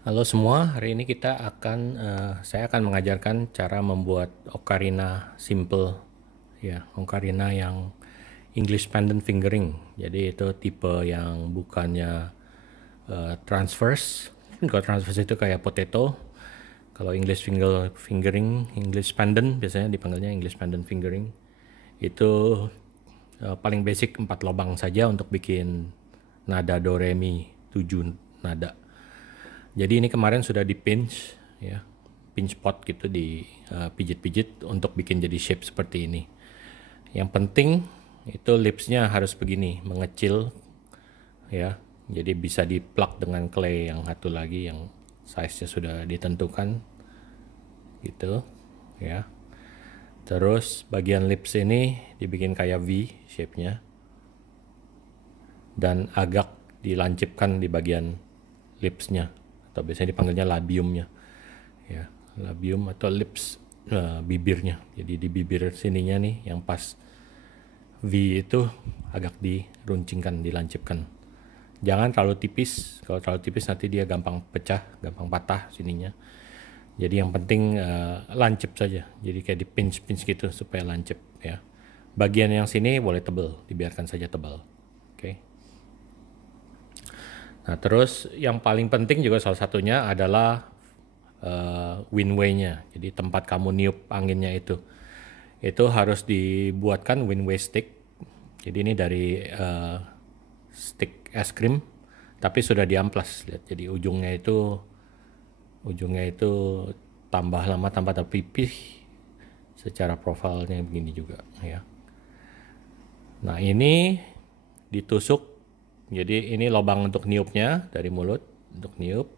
Halo semua, hari ini saya akan mengajarkan cara membuat ocarina simple, ya, ocarina yang English pendant fingering. Jadi itu tipe yang bukannya transverse. Kalau transverse itu kayak potato. Kalau fingering, English pendant biasanya dipanggilnya English pendant fingering. Itu paling basic 4 lubang saja untuk bikin nada do re mi 7 nada. Jadi ini kemarin sudah di pinch, ya, pinch pot gitu, di pijit-pijit untuk bikin jadi shape seperti ini. Yang penting itu lipsnya harus begini, mengecil, ya. Jadi bisa di plug dengan clay yang satu lagi yang size-nya sudah ditentukan, gitu, ya. Terus bagian lips ini dibikin kayak V shape-nya dan agak dilancipkan di bagian lipsnya atau biasanya dipanggilnya labiumnya, ya, labium atau lips, bibirnya. Jadi di bibir sininya nih yang pas V itu agak diruncingkan, dilancipkan. Jangan terlalu tipis, kalau terlalu tipis nanti dia gampang pecah, gampang patah sininya. Jadi yang penting lancip saja, jadi kayak di pinch gitu supaya lancip, ya. Bagian yang sini boleh tebal, dibiarkan saja tebal. Oke. Nah, terus yang paling penting juga salah satunya adalah windway-nya. Jadi tempat kamu niup anginnya itu harus dibuatkan windway stick. Jadi ini dari stick es krim, tapi sudah diamplas. Lihat, jadi ujungnya itu tambah lama tambah terpipih secara profilnya begini juga, ya. Nah, ini ditusuk. Jadi ini lubang untuk niupnya dari mulut untuk niup.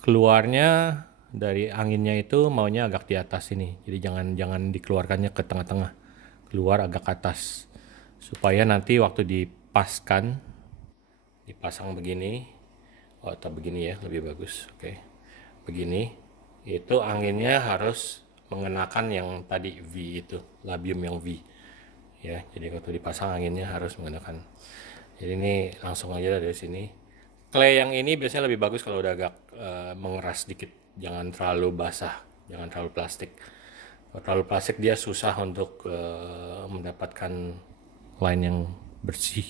Keluarnya dari anginnya itu maunya agak di atas ini. Jadi jangan dikeluarkannya ke tengah-tengah. Keluar agak atas. Supaya nanti waktu dipasang begini, atau begini ya, lebih bagus. Oke. Begini, itu anginnya harus mengenakan yang tadi V itu, labium yang V. Ya, jadi waktu dipasang anginnya harus mengenakan. Jadi ini langsung aja dari sini. Clay yang ini biasanya lebih bagus kalau udah agak mengeras dikit. Jangan terlalu basah, jangan terlalu plastik. Kalau terlalu plastik dia susah untuk mendapatkan line yang bersih.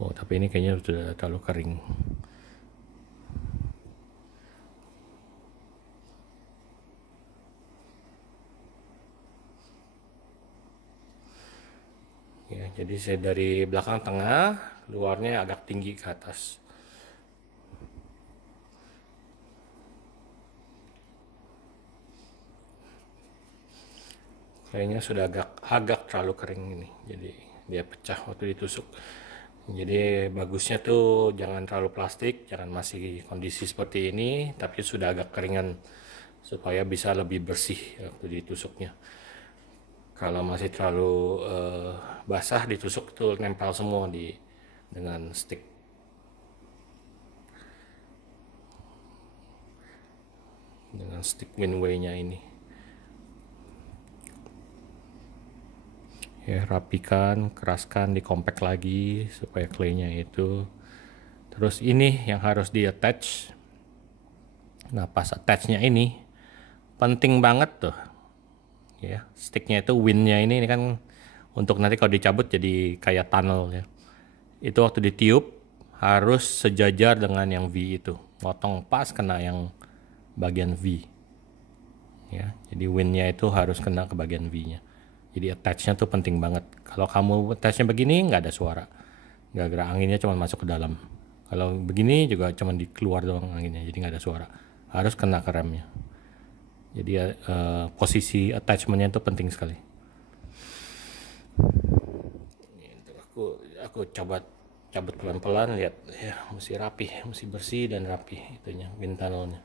Oh, tapi ini kayaknya sudah terlalu kering. Ya, jadi saya dari belakang tengah, luarnya agak tinggi ke atas. Kayaknya sudah agak terlalu kering ini, jadi dia pecah waktu ditusuk. Jadi bagusnya tuh jangan terlalu plastik, jangan masih kondisi seperti ini, tapi sudah agak keringan supaya bisa lebih bersih waktu ditusuknya. Kalau masih terlalu basah ditusuk tuh nempel semua dengan stick. Dengan stick winway-nya ini. Ya, rapikan, keraskan, dikompek lagi supaya clay-nya itu. Terus ini yang harus di attach. Nah, pas attach-nya ini penting banget tuh, ya, sticknya itu windnya ini kan untuk nanti kalau dicabut jadi kayak tunnel, ya. Itu waktu ditiup harus sejajar dengan yang V itu, potong pas kena yang bagian V, ya. Jadi windnya itu harus kena ke bagian V-nya. Jadi attachnya tuh penting banget. Kalau kamu attachnya begini nggak ada suara, gara-gara anginnya cuma masuk ke dalam. Kalau begini juga cuma di keluar doang anginnya, jadi nggak ada suara. Harus kena ke remnya. Jadi posisi attachmentnya itu penting sekali. Aku coba cabut pelan-pelan, lihat ya, mesti rapi, mesti bersih dan rapi itunya wind tunnelnya.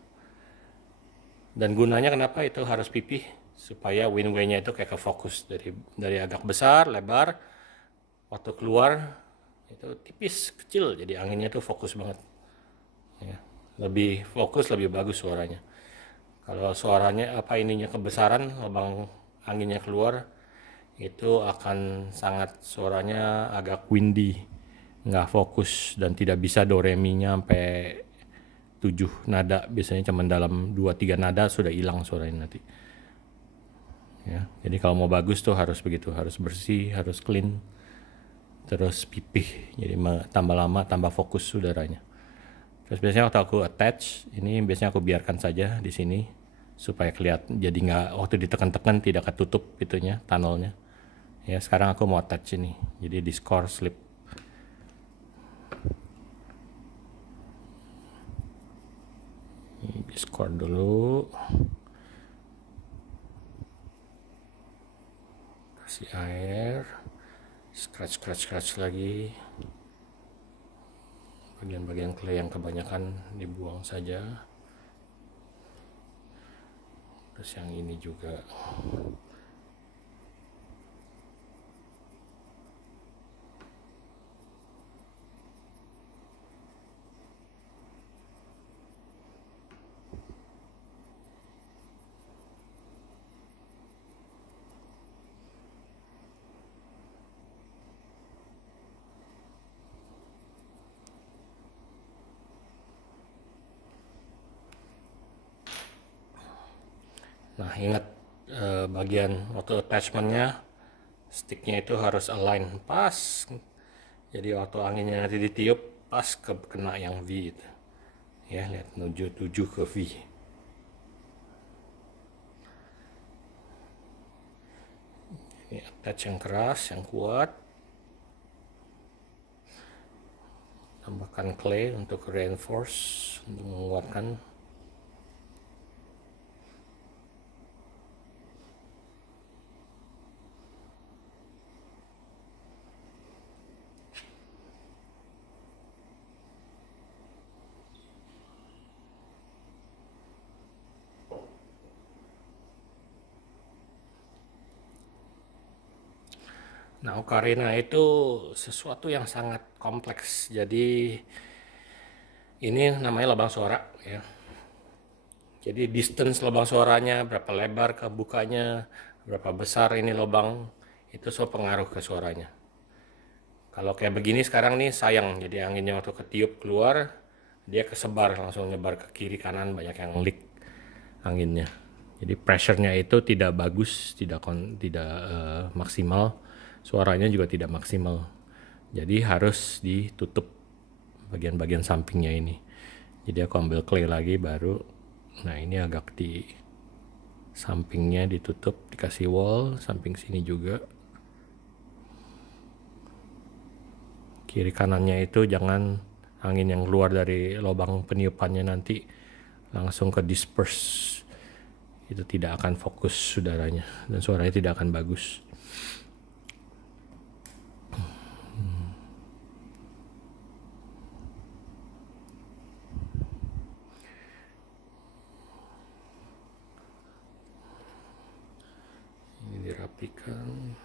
Dan gunanya kenapa itu harus pipih, supaya windway-nya itu kayak ke fokus dari agak besar, lebar, waktu keluar itu tipis, kecil, jadi anginnya tuh fokus banget, ya. Lebih fokus, lebih bagus suaranya. Kalau suaranya ininya kebesaran, lubang anginnya keluar, itu akan sangat suaranya agak windy, nggak fokus dan tidak bisa do re mi nya sampai 7 nada, biasanya cuma dalam 2-3 nada sudah hilang suaranya nanti. Ya, jadi kalau mau bagus tuh harus begitu, harus bersih, harus clean, terus pipih. Jadi tambah lama tambah fokus udaranya. Terus biasanya waktu aku attach, ini biasanya aku biarkan saja di sini supaya kelihatan, jadi nggak waktu ditekan-tekan tidak ketutup itunya, tunnelnya. Ya, sekarang aku mau attach ini, jadi di score slip. Di score dulu. Kasih air, scratch lagi. Bagian-bagian clay yang kebanyakan dibuang saja. Terus yang ini juga. Nah, ingat bagian waktu attachmentnya, sticknya itu harus align pas. Jadi waktu anginnya nanti ditiup pas kena yang V itu. Ya, lihat menuju 7 ke V. Ini attach yang keras, yang kuat. Tambahkan clay untuk reinforce, untuk menguatkan. Nah, ocarina itu sesuatu yang sangat kompleks. Jadi ini namanya lubang suara ya. Jadi distance lubang suaranya, berapa lebar kebukanya, berapa besar ini lubang, itu so pengaruh ke suaranya. Kalau kayak begini sekarang nih sayang, jadi anginnya waktu ketiup keluar, dia kesebar langsung nyebar ke kiri kanan, banyak yang leak anginnya. Jadi pressure-nya itu tidak bagus, tidak maksimal, suaranya juga tidak maksimal. Jadi harus ditutup bagian-bagian sampingnya ini. Jadi aku ambil clay lagi baru. Nah, ini agak di sampingnya ditutup, dikasih wall, samping sini juga. Kiri kanannya itu jangan angin yang keluar dari lubang peniupannya nanti langsung ke disperse. Itu tidak akan fokus udaranya dan suaranya tidak akan bagus. Ini dirapikan.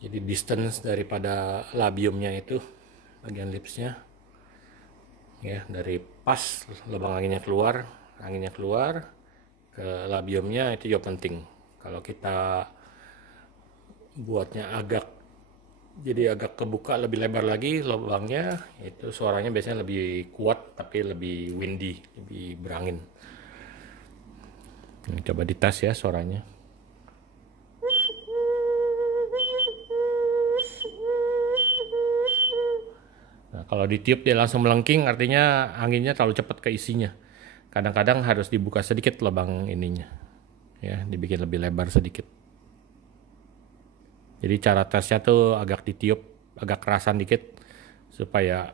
Jadi distance daripada labiumnya itu bagian lipsnya ya, dari pas lubang anginnya keluar ke labiumnya itu juga penting. Kalau kita buatnya jadi agak kebuka lebih lebar lagi lubangnya, itu suaranya biasanya lebih kuat tapi lebih windy, lebih berangin. Nah, coba dites ya suaranya. Nah, kalau ditiup dia langsung melengking, artinya anginnya terlalu cepat ke isinya. Kadang-kadang harus dibuka sedikit lubang ininya, ya, dibikin lebih lebar sedikit. Jadi cara tesnya tuh agak ditiup, agak kerasan dikit, supaya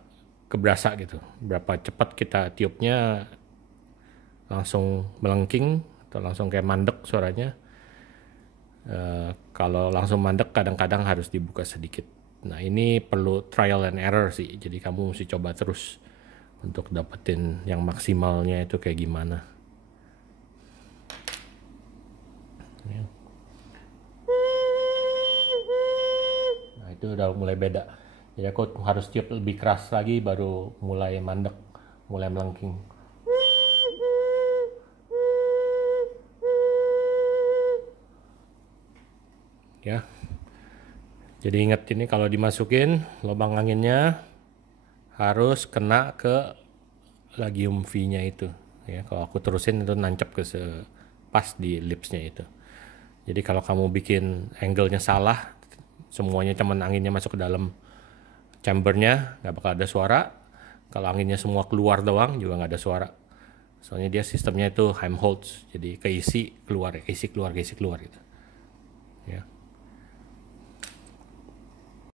keberasa gitu. Berapa cepat kita tiupnya langsung melengking, atau langsung kayak mandek suaranya. Kalau langsung mandek kadang-kadang harus dibuka sedikit. Nah, ini perlu trial and error sih, jadi kamu mesti coba terus untuk dapetin yang maksimalnya itu kayak gimana. Ya. Nah, itu udah mulai beda. Jadi aku harus tiup lebih keras lagi baru mulai mandek, mulai melengking. Ya. Jadi ingat ini kalau dimasukin lubang anginnya harus kena ke lagium V-nya itu. Ya, kalau aku terusin itu nancep ke pas di lipsnya itu. Jadi kalau kamu bikin angle-nya salah, semuanya cuman anginnya masuk ke dalam chambernya, nggak bakal ada suara. Kalau anginnya semua keluar doang juga nggak ada suara. Soalnya dia sistemnya itu Helmholtz, jadi keisi keluar gitu. Ya.